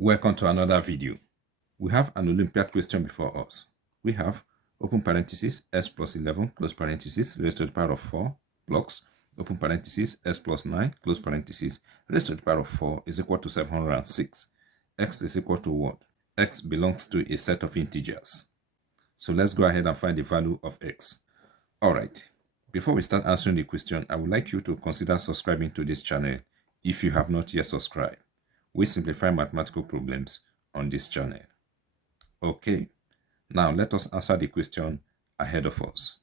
Welcome to another video. We have an Olympiad question before us. We have open parenthesis s plus 11 close parenthesis raised to the power of 4 blocks open parenthesis s plus 9 close parenthesis raised to the power of 4 is equal to 706. X is equal to what? X belongs to a set of integers. So let's go ahead and find the value of x. Alright, before we start answering the question, I would like you to consider subscribing to this channel if you have not yet subscribed. We simplify mathematical problems on this channel. Okay, now let us answer the question ahead of us.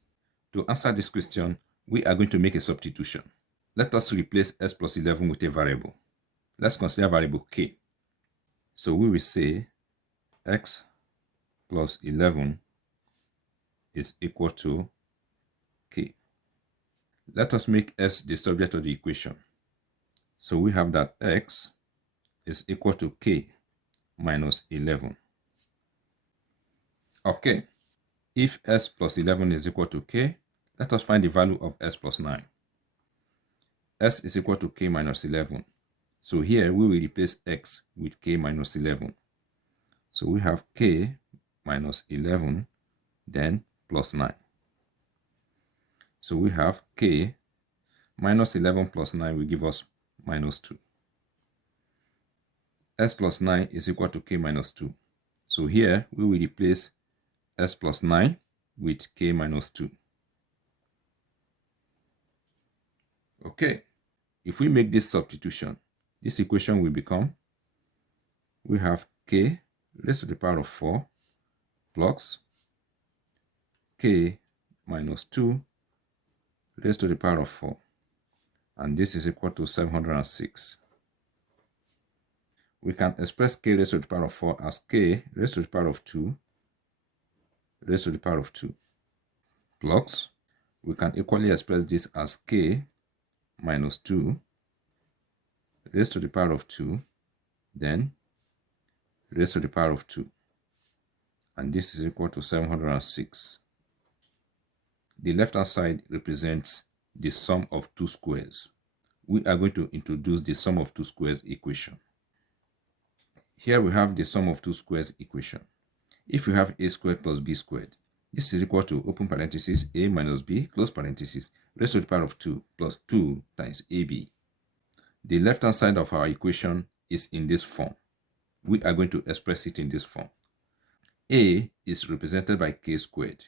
To answer this question, we are going to make a substitution. Let us replace s plus 11 with a variable. Let's consider variable k. So we will say x plus 11 is equal to k. Let us make s the subject of the equation. So we have that x is equal to k minus 11. Okay, if s plus 11 is equal to k, let us find the value of s plus 9. S is equal to k minus 11. So here we will replace x with k minus 11. So we have k minus 11, then plus 9. So we have k minus 11 plus 9 will give us minus 2. S plus 9 is equal to k minus 2. So here we will replace s plus 9 with k minus 2. Okay, if we make this substitution, this equation will become, we have k raised to the power of 4 plus k minus 2 raised to the power of 4. And this is equal to 706. We can express k raised to the power of 4 as k raised to the power of 2 raised to the power of 2 plus, we can equally express this as k minus 2 raised to the power of 2, then raised to the power of 2. And this is equal to 706. The left-hand side represents the sum of two squares. We are going to introduce the sum of two squares equation. Here we have the sum of two squares equation. If you have a squared plus b squared, this is equal to open parenthesis a minus b close parenthesis raised to the power of 2 plus 2 times ab. The left-hand side of our equation is in this form. We are going to express it in this form. A is represented by k squared,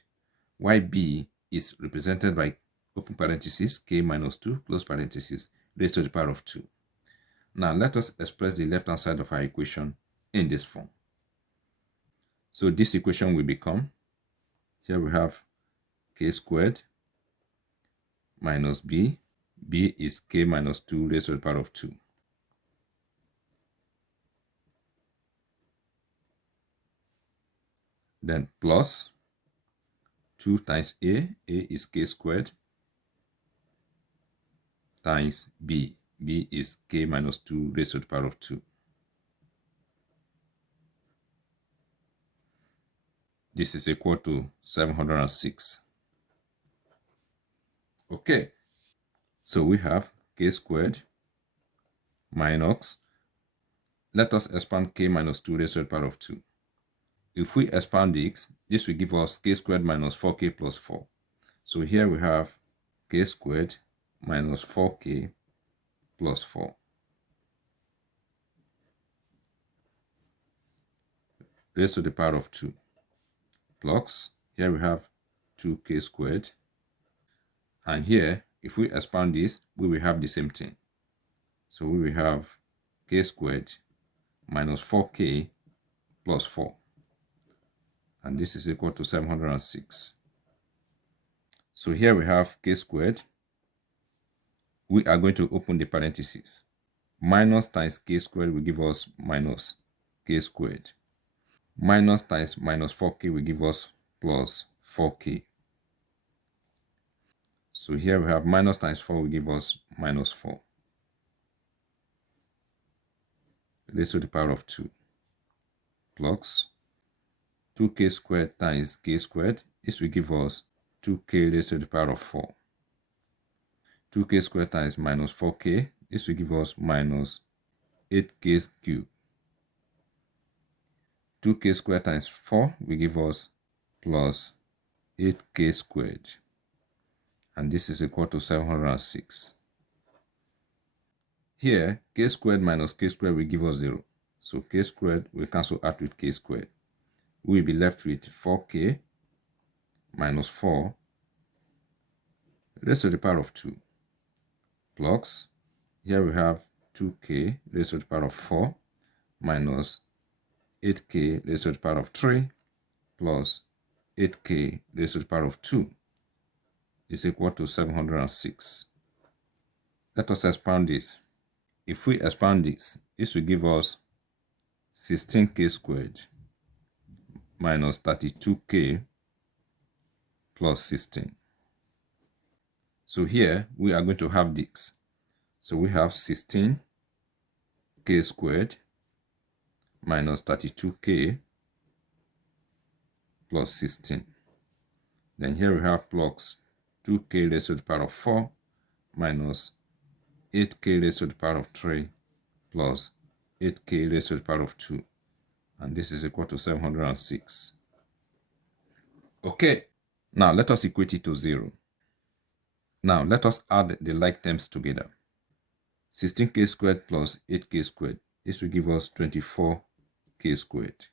while b is represented by open parenthesis k minus 2 close parenthesis raised to the power of 2. Now let us express the left-hand side of our equation in this form. So this equation will become, here we have k squared minus b. B is k minus 2 raised to the power of 2. Then plus 2 times a is k squared, times b is k minus 2 raised to the power of 2. This is equal to 706. Okay, so we have k squared minus, let us expand k minus 2 raised to the power of 2. If we expand this will give us k squared minus 4k plus 4. So here we have k squared minus 4k plus 4 raised to the power of 2 plus, here we have 2k squared, and here if we expand this we will have the same thing. So we will have k squared minus 4k plus 4, and this is equal to 706. So here we have k squared. We are going to open the parentheses. Minus times k squared will give us minus k squared. Minus times minus 4k will give us plus 4k. So here we have minus times 4 will give us minus 4 raised to the power of 2 plus 2k squared times k squared. This will give us 2k raised to the power of 4. 2k squared times minus 4k. This will give us minus 8k cubed. 2k squared times 4 will give us plus 8k squared. And this is equal to 706. Here, k squared minus k squared will give us 0. So k squared will cancel out with k squared. We will be left with 4k minus 4 raised to the power of 2 plus, here we have 2k raised to the power of 4 minus 8k raised to the power of 3 plus 8k raised to the power of 2 is equal to 706. Let us expand this. If we expand this, this will give us 16k squared minus 32k plus 16. So here we are going to have this. So we have 16k squared minus 32k plus 16. Then here we have plus 2k raised to the power of 4 minus 8k raised to the power of 3 plus 8k raised to the power of 2. And this is equal to 706. Okay, now let us equate it to 0. Now let us add the like terms together. 16k squared plus 8k squared. This will give us 24k squared.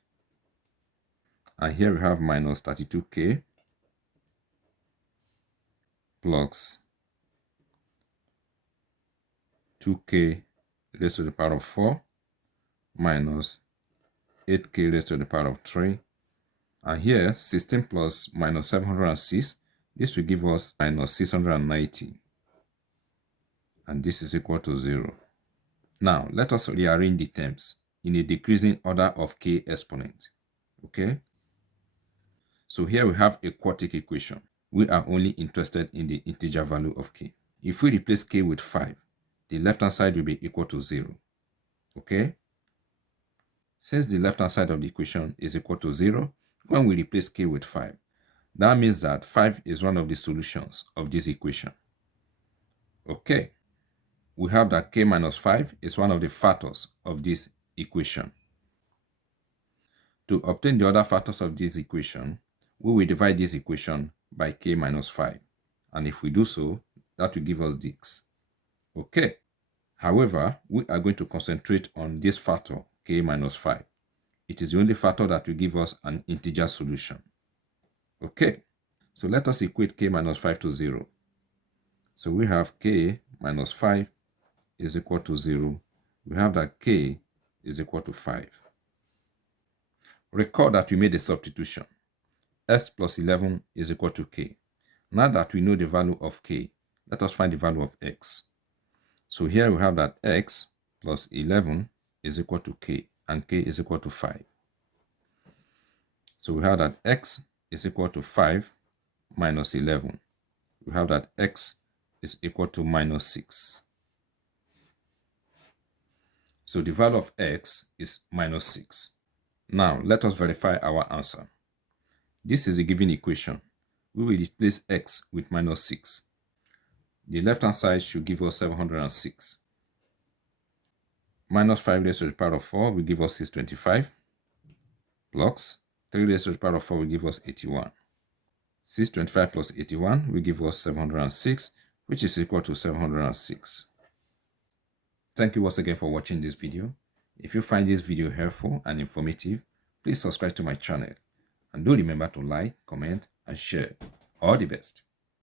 And here we have minus 32k plus 2k raised to the power of 4 minus 8k raised to the power of 3. And here 16 plus minus 706. This will give us minus 690. And this is equal to 0. Now let us rearrange the terms in a decreasing order of k exponent. Okay? So here we have a quartic equation. We are only interested in the integer value of k. If we replace k with 5, the left-hand side will be equal to 0. Okay? Since the left-hand side of the equation is equal to 0, when we replace k with 5, that means that 5 is one of the solutions of this equation. Okay? We have that k minus 5 is one of the factors of this equation. To obtain the other factors of this equation, we will divide this equation by k minus 5. And if we do so, that will give us this. Okay. However, we are going to concentrate on this factor, k minus 5. It is the only factor that will give us an integer solution. Okay. So let us equate k minus 5 to 0. So we have k minus 5 is equal to 0. We have that k is equal to 5. Recall that we made a substitution. X plus 11 is equal to k. Now that we know the value of k, let us find the value of x. So here we have that x plus 11 is equal to k, and k is equal to 5. So we have that x is equal to 5 minus 11. We have that x is equal to minus 6. So the value of x is minus 6. Now let us verify our answer. This is a given equation. We will replace x with minus 6. The left-hand side should give us 706. Minus 5 raised to the power of 4 will give us 625. Plus 3 raised to the power of 4 will give us 81. 625 plus 81 will give us 706, which is equal to 706. Thank you once again for watching this video. If you find this video helpful and informative, please subscribe to my channel. And do remember to like, comment, and share. All the best.